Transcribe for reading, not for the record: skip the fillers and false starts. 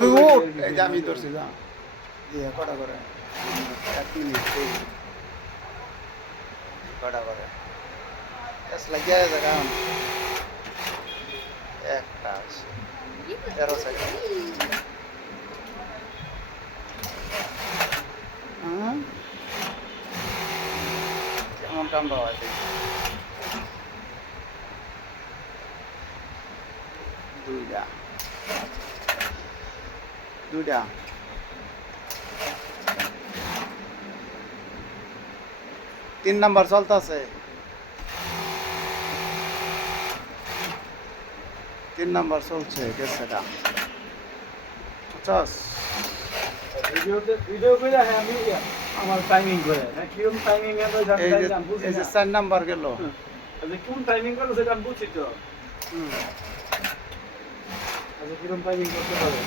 তুই উঠ, এই যে আমি ধরছি যা দিয়ে কটা করে 1 মিনিট কটা করে এস লাগিয়ে জায়গা একটা 13 সেকেন্ড কেমন কামড়া হয় দুইটা 3 নাম্বার চলতেছে 3 নাম্বার চলছে কেসটা বুঝছস ভিডিও করে হ্যাঁ আমি আমার টাইমিং করে হ্যাঁ কিরকম টাইমিং এ তো এই যে জানি বুঝি এই যে না 4 নাম্বার গেল কোন টাইমিং করে সেটা আমি বুঝি তো আচ্ছা কিরকম টাইমিং করতে পারে